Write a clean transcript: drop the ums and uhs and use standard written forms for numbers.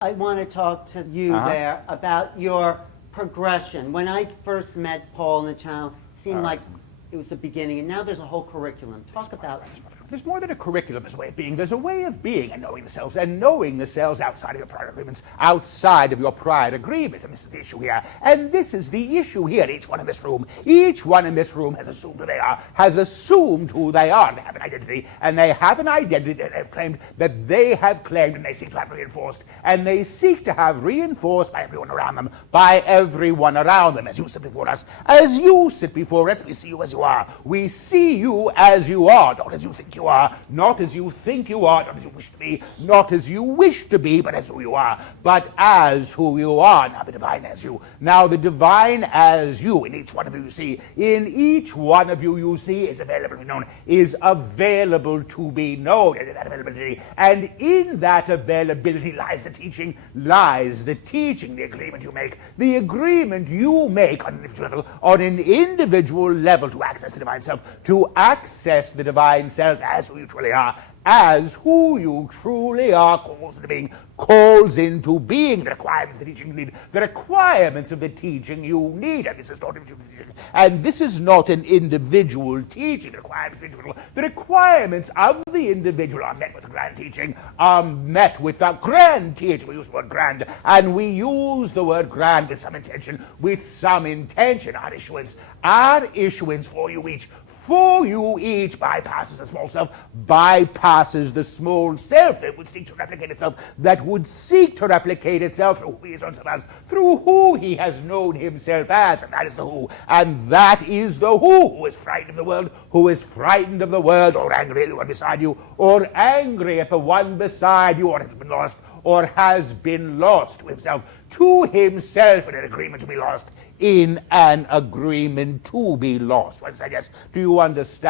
I want to talk to you there about your progression. When I first met Paul and the channel, it seemed like it was the beginning, and now there's a whole curriculum. Talk about There's more than a curriculum, there's a way of being. There's a way of being and knowing the selves outside of your prior agreements, outside of your prior agreements. And this is the issue here. And this is the issue here. Each one in this room has assumed who they are, They have an identity, and they have an identity that they have claimed, and they seek to have reinforced. And they seek to have reinforced by everyone around them, as you sit before us, we see you as you are. We see you as you are, not as you think you are, not as you think you are, not as you wish to be, not as you wish to be, but as who you are, but as who you are. Now the divine as you. Now the divine as you, in each one of you you see, is available to be known, is available to be known, and in that availability, and in that availability lies the teaching, the agreement you make on an individual level to access the divine self, as who you truly are, as who you truly are, calls into being the requirements of the teaching you need, the requirements of the teaching you need, and this is not an individual teaching, the requirements of the individual are met with the grand teaching, we use the word grand, and we use the word grand with some intention, our issuance for you each bypasses the small self, bypasses the small self that would seek to replicate itself through who he is himself as, through who he has known himself as, and that is the who. And that is the who is frightened of the world, or angry at the one beside you, or angry at the one beside you, or has been lost to himself in an agreement to be lost, in an agreement to be lost. Yes, do you understand?